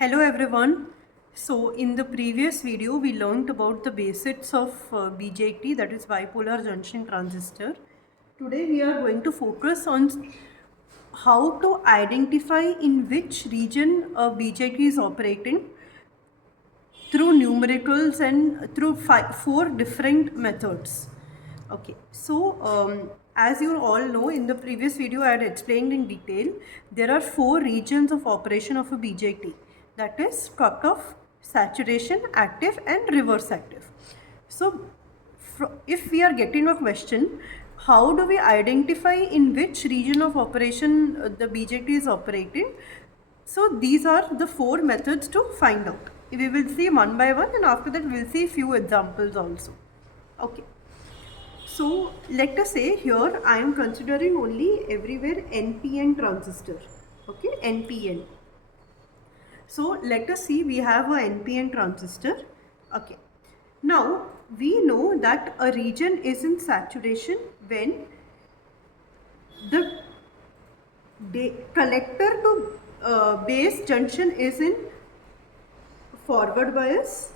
Hello everyone. So in the previous video we learned about the basics of BJT, that is bipolar junction transistor. Today we are going to focus on how to identify in which region a BJT is operating through numericals and through four different methods. Okay, so as you all know, in the previous video I had explained in detail, there are four regions of operation of a BJT, that is cutoff, saturation, active and reverse active. So if we are getting a question, how do we identify in which region of operation the BJT is operating? So these are the four methods to find out. We will see one by one, and after that we will see few examples also. Okay. So let us say here I am considering only everywhere NPN transistor. Okay, NPN. So let us see, we have a NPN transistor. Okay. Now we know that a region is in saturation when the collector to base junction is in forward bias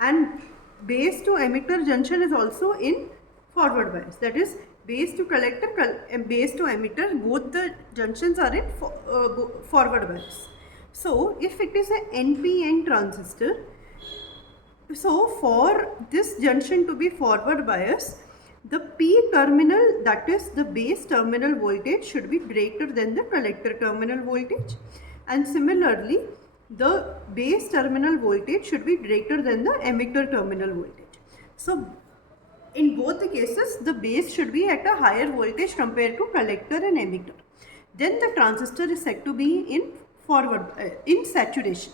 and base to emitter junction is also in forward bias. That is, base to collector and base to emitter, both the junctions are in forward bias. So if it is a NPN transistor, so for this junction to be forward bias, the P terminal, that is the base terminal voltage, should be greater than the collector terminal voltage, and similarly the base terminal voltage should be greater than the emitter terminal voltage. So in both the cases the base should be at a higher voltage compared to collector and emitter. Then the transistor is said to be in in saturation.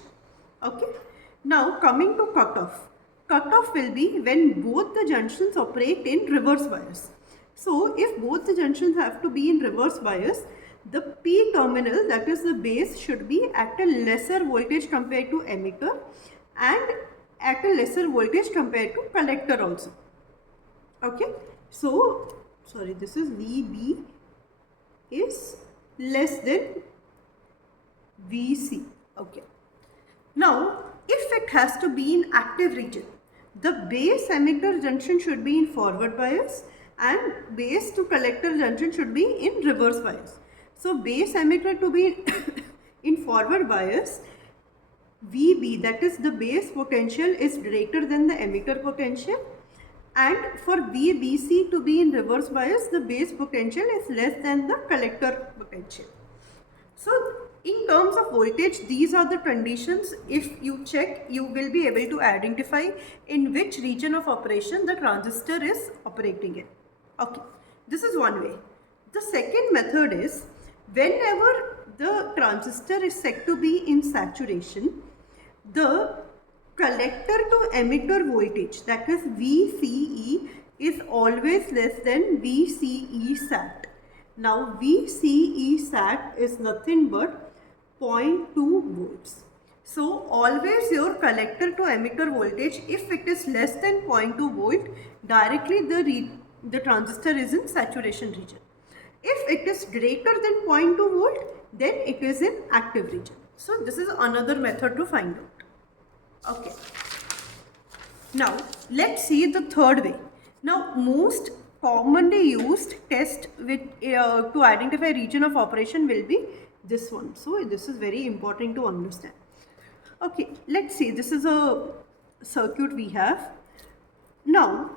Okay. Now coming to cutoff. Cutoff will be when both the junctions operate in reverse bias. So if both the junctions have to be in reverse bias, the P terminal, that is the base, should be at a lesser voltage compared to emitter and at a lesser voltage compared to collector also. Okay. So, sorry, this is VB is less than VC. Okay. Now, if it has to be in active region, the base emitter junction should be in forward bias and base to collector junction should be in reverse bias. So base emitter to be in forward bias, VB, that is the base potential, is greater than the emitter potential, and for VBC to be in reverse bias, the base potential is less than the collector potential. So in terms of voltage, these are the conditions. If you check, you will be able to identify in which region of operation the transistor is operating in. Okay, this is one way. The second method is, whenever the transistor is said to be in saturation, the collector to emitter voltage, that is VCE, is always less than VCE sat. Now VCE sat is nothing but 0.2 volts. So always your collector to emitter voltage, if it is less than 0.2 volt, directly the transistor is in saturation region. If it is greater than 0.2 volt, then it is in active region. So this is another method to find out. Okay. Now let's see the third way. Now most commonly used test with to identify region of operation will be this one. So this is very important to understand. Okay, let's see, this is a circuit we have. Now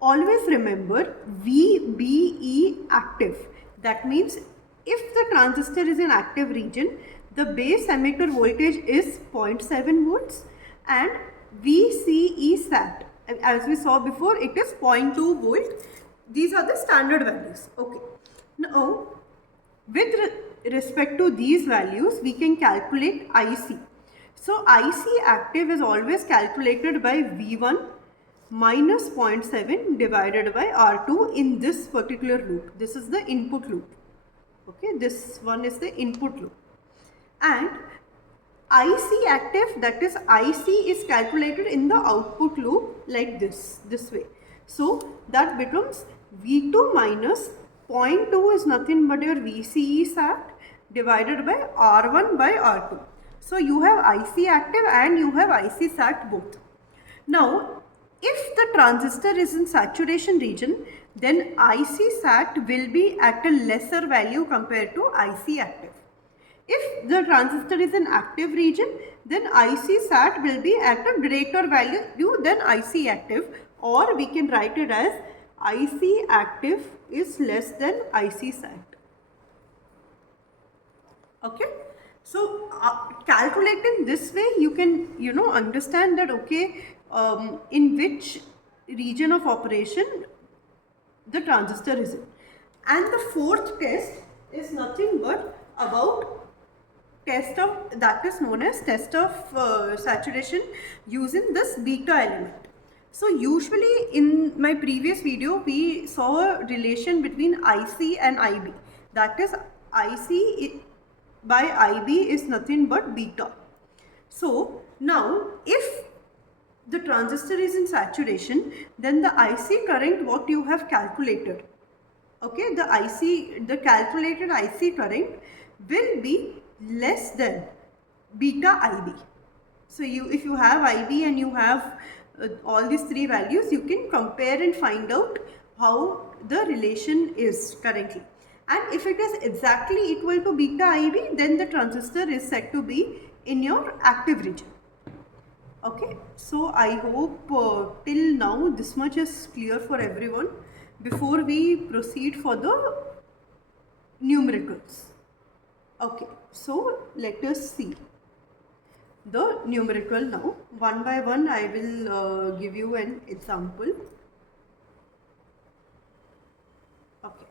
always remember VBE active. That means if the transistor is in active region, the base emitter voltage is 0.7 volts and VCE sat, as we saw before, it is 0.2 volt. These are the standard values. Okay. Now with respect to these values, we can calculate IC. So IC active is always calculated by V1 minus 0.7 divided by R2 in this particular loop. This is the input loop. Okay, this one is the input loop. And IC active, that is IC, is calculated in the output loop like this way. So that becomes V2 minus 0.2 is nothing but your VCE sat divided by R1 by R2. So you have IC active and you have IC sat both. Now, if the transistor is in saturation region, then IC sat will be at a lesser value compared to IC active. If the transistor is in active region, then IC sat will be at a greater value than IC active, or we can write it as IC active is less than IC sat. Okay. So calculating this way, you can understand that in which region of operation the transistor is in. And the fourth test is nothing but about test of, that is known as test of saturation using this beta element. So usually in my previous video we saw a relation between IC and IB, that is IC by IB is nothing but beta. So now if the transistor is in saturation, then the IC current what you have calculated, okay, the calculated IC current will be less than beta IB. So if you have IB and you have all these three values, you can compare and find out how the relation is currently. And if it is exactly equal to beta IB, then the transistor is said to be in your active region. Okay, so I hope till now this much is clear for everyone before we proceed for the numericals. Okay, so let us see the numerical now. One by one I will give you an example. Okay.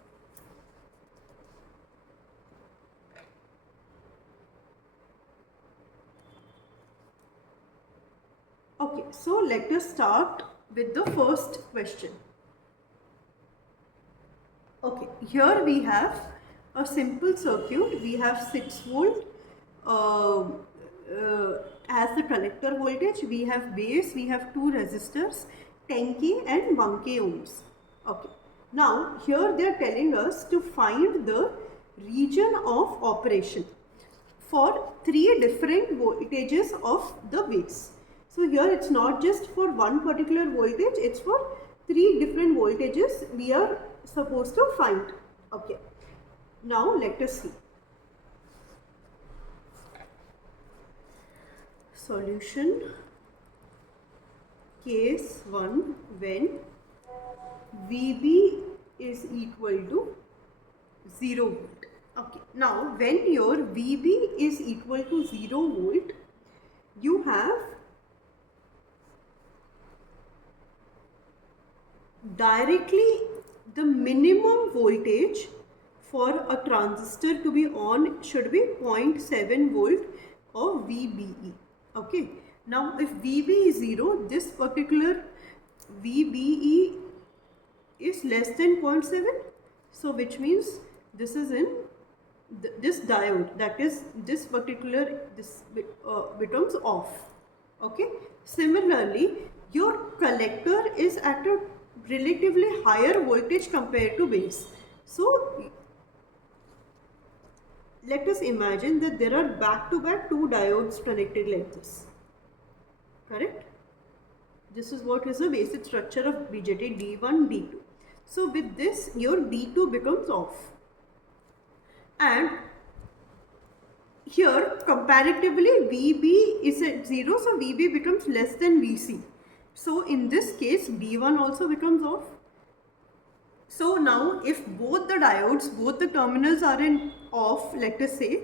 Okay, so let us start with the first question. Okay, here we have a simple circuit. We have 6 volt as the collector voltage. We have base, we have 2 resistors, 10K and 1K ohms. Okay, now here they are telling us to find the region of operation for 3 different voltages of the base. So here it's not just for one particular voltage, it's for 3 different voltages we are supposed to find. Okay, now let us see. Solution. Case 1, when VB is equal to 0 volt. Okay, now when your VB is equal to 0 volt, you have directly the minimum voltage for a transistor to be on should be 0.7 volt of VBE. Okay, now if VB is 0, this particular VBE is less than 0.7, so which means this is in this diode, that is this particular becomes off. Okay, similarly your collector is at a relatively higher voltage compared to base. So let us imagine that there are back-to-back 2 diodes connected like this. Correct? This is what is the basic structure of BJT D1, D2. So with this your D2 becomes off. And here comparatively VB is at 0, so VB becomes less than VC. So in this case D1 also becomes off. So now if both the diodes, both the terminals are in off, let us say,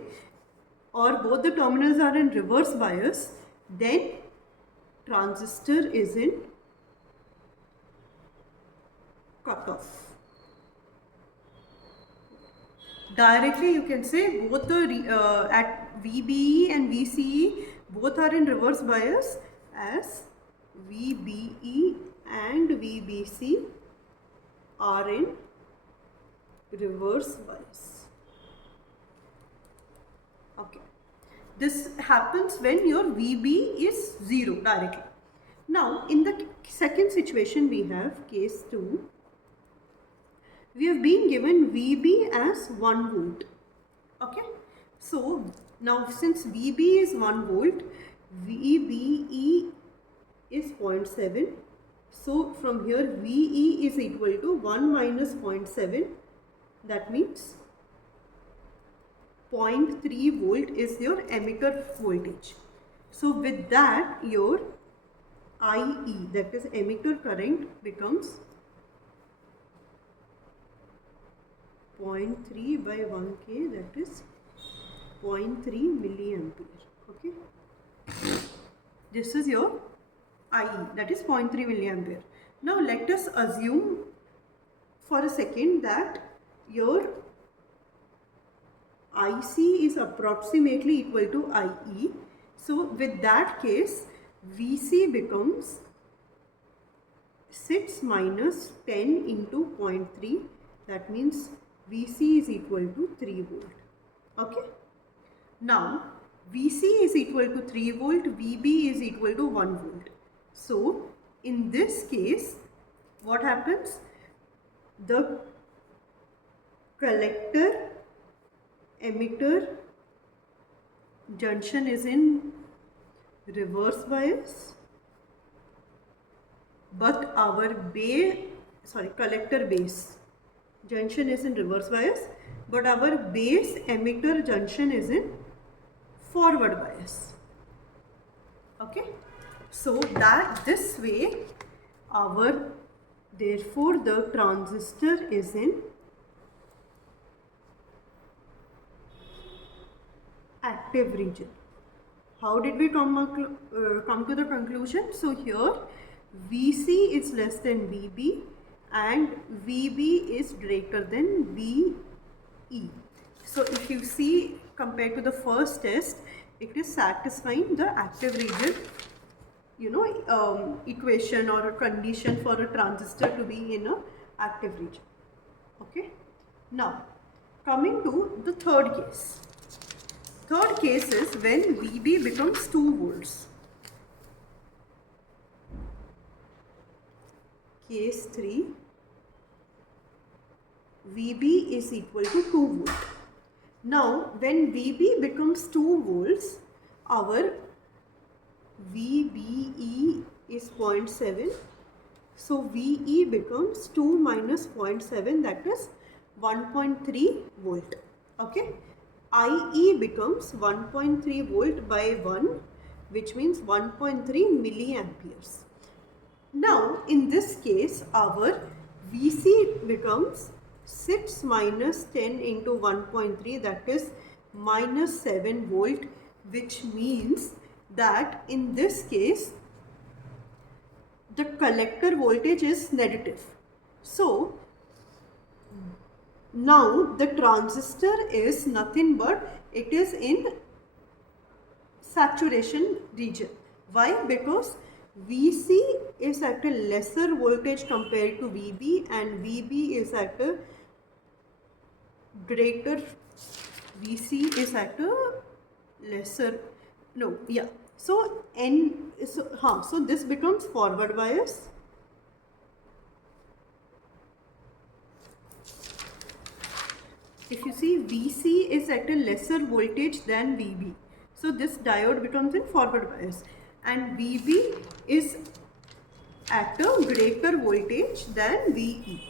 or both the terminals are in reverse bias, then transistor is in cutoff. Directly you can say both the at VBE and VCE both are in reverse bias as VBE and VBC are in reverse bias. Okay, this happens when your VB is 0 directly. Now in the second situation we have case 2. We have been given VB as 1 volt. Okay, so Now since VB is 1 volt, VBE is 0.7. So from here VE is equal to 1 minus 0.7. That means 0.3 volt is your emitter voltage. So with that your IE, that is emitter current, becomes 0.3 by 1K, that is 0.3 milliampere. Okay, this is your IE, that is 0.3 milliampere. Now let us assume for a second that your IC is approximately equal to IE. So with that case VC becomes 6 minus 10 into 0.3, that means VC is equal to 3 volt. Okay. Now VC is equal to 3 volt, VB is equal to 1 volt. So in this case what happens? The collector emitter junction is in reverse bias, but our collector base junction is in reverse bias, but our base emitter junction is in forward bias. Okay, so that this way therefore the transistor is in active region. How did we come to the conclusion? So here VC is less than VB and VB is greater than VE. So if you see, compared to the first test, it is satisfying the active region, equation or a condition for a transistor to be in a active region. Okay. Now coming to the third case. Third case is when VB becomes 2 volts. Case 3, VB is equal to 2 volt. Now when VB becomes 2 volts, our VBE is 0.7. So VE becomes 2 minus 0.7, that is 1.3 volt. Okay. IE becomes 1.3 volt by 1, which means 1.3 milliamperes. Now in this case our VC becomes 6 minus 10 into 1.3, that is minus 7 volt, which means that in this case the collector voltage is negative. So now the transistor is nothing but it is in saturation region. Why? Because VC is at a lesser voltage compared to VB and VB is at a greater, VC is at a lesser, so so this becomes forward bias. If you see, VC is at a lesser voltage than VB, so this diode becomes in forward bias, and VB is at a greater voltage than VE,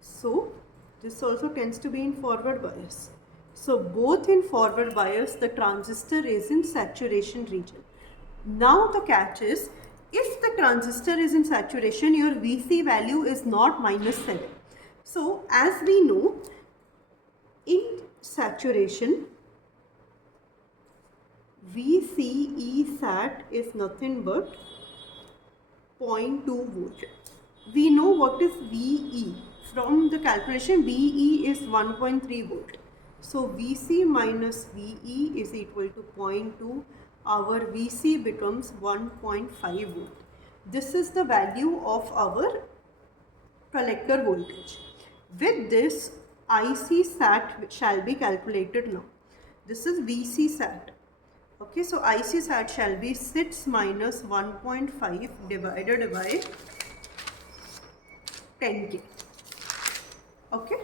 so this also tends to be in forward bias. So both in forward bias the transistor is in saturation region. Now the catch is, if the transistor is in saturation, your VC value is not minus 7. So as we know, in saturation VCE sat is nothing but 0.2 volt. We know what is VE. From the calculation, VE is 1.3 volt. So VC minus VE is equal to 0.2. Our VC becomes 1.5 volt. This is the value of our collector voltage. With this, IC sat shall be calculated now. This is VC sat. Okay, so IC sat shall be 6 minus 1.5 divided by 10K. Okay,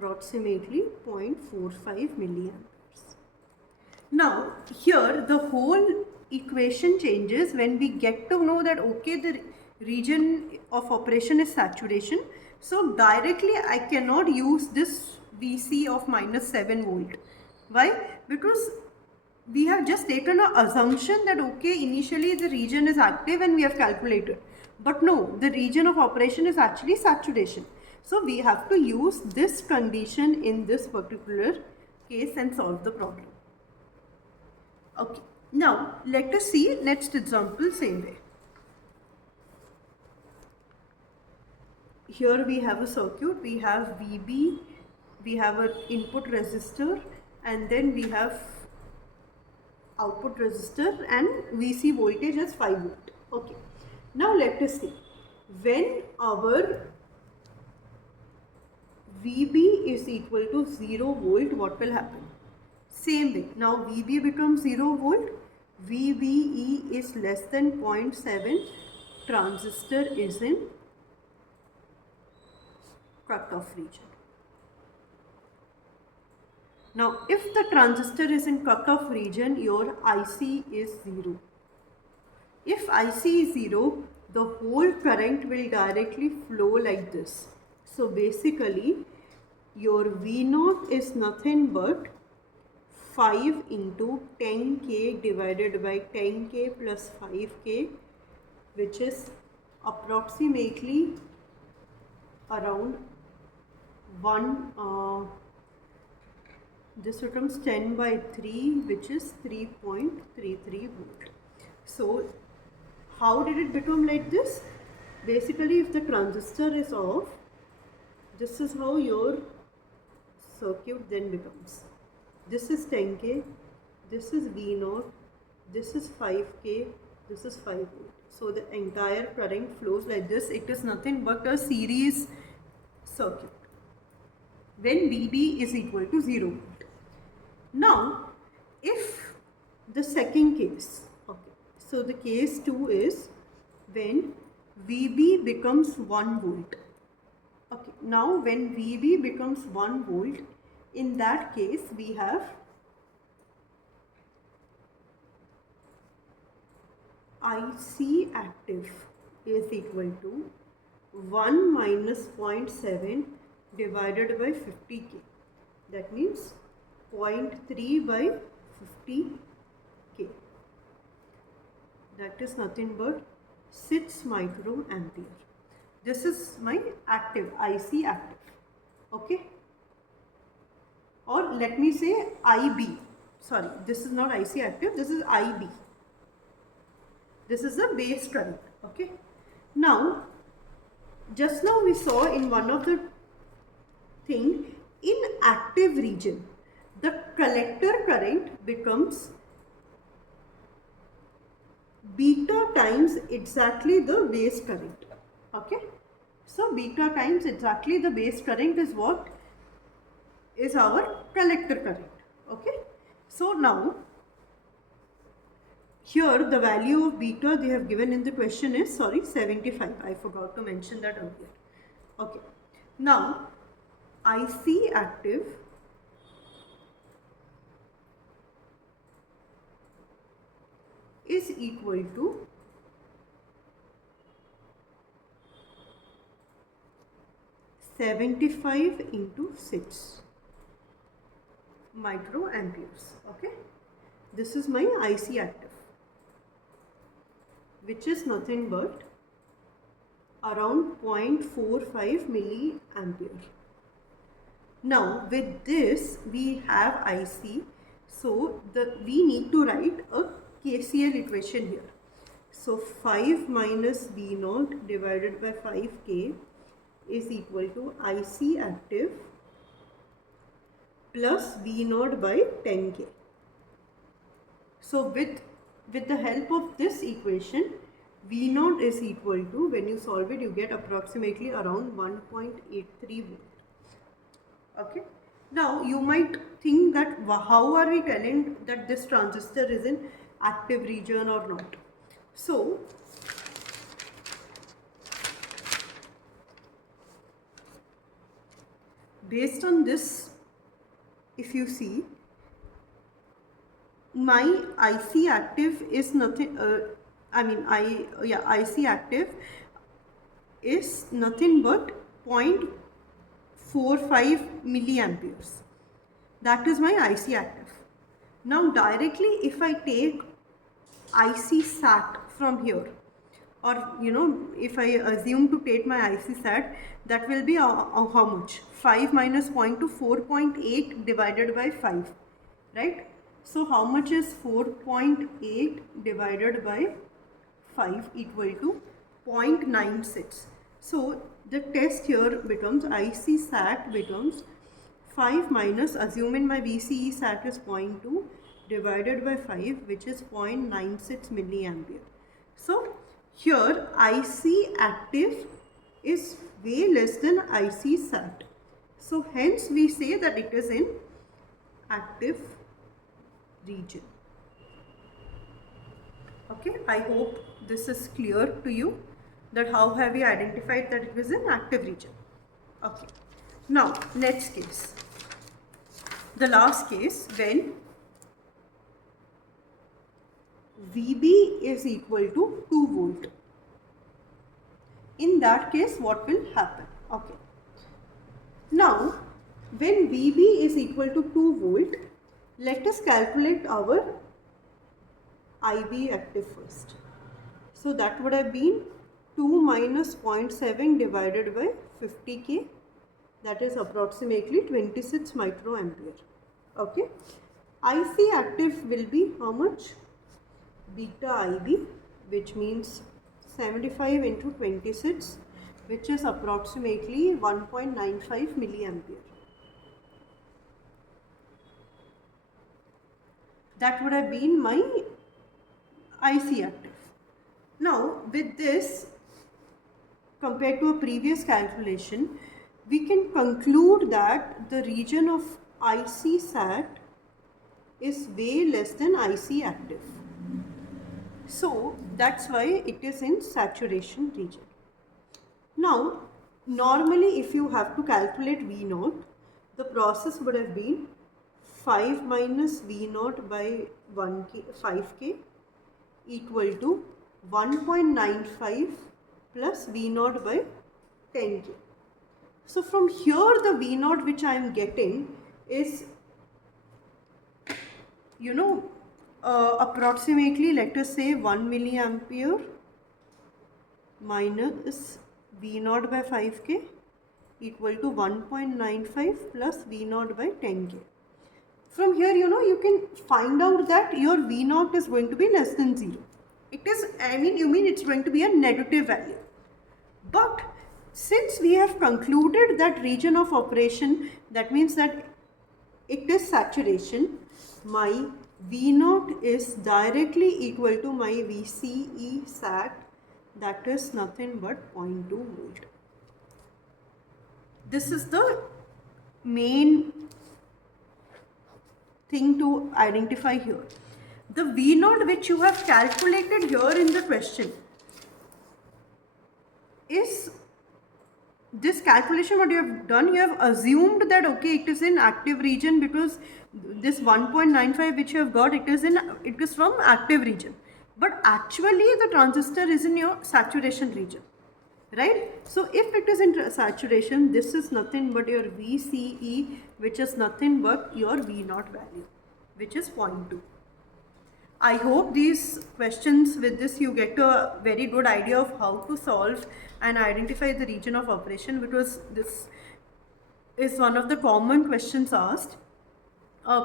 approximately 0.45 milliamperes. Now here the whole equation changes when we get to know that okay, the region of operation is saturation. So directly I cannot use this VC of minus 7 volt. Why? Because we have just taken an assumption that okay, initially the region is active and we have calculated. But no, the region of operation is actually saturation. So we have to use this condition in this particular case and solve the problem. Okay, now let us see next example same way. Here we have a circuit, we have VB, we have an input resistor, and then we have output resistor, and VC voltage is 5 volt. Okay, now let us see, when our VB is equal to 0 volt, what will happen? Same way, now VB becomes 0 volt, VBE is less than 0.7, transistor is in cutoff region. Now if the transistor is in cutoff region, your IC is 0. If IC is 0, the whole current will directly flow like this. So basically your V0 is nothing but 5 into 10k divided by 10k plus 5k, which is approximately around this becomes 10 by 3, which is 3.33 volt. So how did it become like this? Basically, if the transistor is off, this is how your circuit then becomes. This is 10k, this is V0, this is 5k, this is 5 volt. So the entire current flows like this. It is nothing but a series circuit when VB is equal to 0 volt. Now if the second case, okay, so the case 2 is when VB becomes 1 volt. Okay, now when VB becomes 1 volt, in that case we have IC active is equal to 1 minus 0.7 divided by 50k. That means 0.3 by 50k. That is nothing but 6 microampere. This is my active, IC active. Okay. Or let me say IB. Sorry, this is not IC active, this is IB. This is the base current. Okay. Now, just now we saw in one of the thing, in active region, the collector current becomes beta times exactly the base current. Okay. So beta times exactly the base current is what is our collector current. Okay. So now here the value of beta they have given in the question is 75. I forgot to mention that earlier. Okay. Now IC active is equal to 75 into 6 microamperes. Okay. This is my IC active, which is nothing but around 0.45 milliampere. Now with this we have IC, so we need to write a KCL equation here. So 5 minus V0 divided by 5k is equal to IC active plus V0 by 10k. So with the help of this equation, V0 is equal to, when you solve it, you get approximately around 1.83 volt. Okay. Now you might think that how are we telling that this transistor is in active region or not? So based on this, if you see, my IC active is nothing, IC active is nothing but 0.45 milliamperes. That is my IC active. Now directly if I take IC sat from here, or if I assume to take my IC sat, that will be how much? 5 minus 0.2, 4.8 divided by 5, right? So how much is 4.8 divided by 5 equal to 0.96. So the test here becomes IC sat becomes 5 minus, assuming my VCE sat is 0.2 divided by 5, which is 0.96 milliampere. So here IC active is way less than IC sat. So hence we say that it is in active region. Okay, I hope this is clear to you, that how have we identified that it is in active region. Okay, now next case, the last case, when VB is equal to 2 volt. In that case, what will happen? Okay, now when VB is equal to 2 volt, let us calculate our IB active first. So that would have been 2 minus 0.7 divided by 50K, that is approximately 26 microampere. Okay, IC active will be how much? Beta IB, which means 75 into 26, which is approximately 1.95 milliampere. That would have been my IC active. Now with this, compared to a previous calculation, we can conclude that the region of IC sat is way less than IC active. So that's why it is in saturation region. Now normally if you have to calculate V0, the process would have been 5 minus V0 by 5K equal to 1.95 plus V0 by 10K. So from here the V0 which I am getting is, approximately, let us say 1 milliampere minus V0 by 5K equal to 1.95 plus V0 by 10K. From here, you can find out that your V0 is going to be less than 0. It is, it's going to be a negative value. But since we have concluded that region of operation, that means that it is saturation, my V0 is directly equal to my VCE sat, that is nothing but 0.2 volt. This is the main thing to identify here. The V0 which you have calculated here in the question is this calculation. What you have done, you have assumed that okay, it is in active region, because this 1.95 which you have got, it is from active region, but actually the transistor is in your saturation region, right? So if it is in saturation, this is nothing but your VCE, which is nothing but your V0 value, which is 0.2. I hope these questions, with this you get a very good idea of how to solve and identify the region of operation, because this is one of the common questions asked.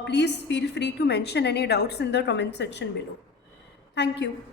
Please feel free to mention any doubts in the comment section below. Thank you.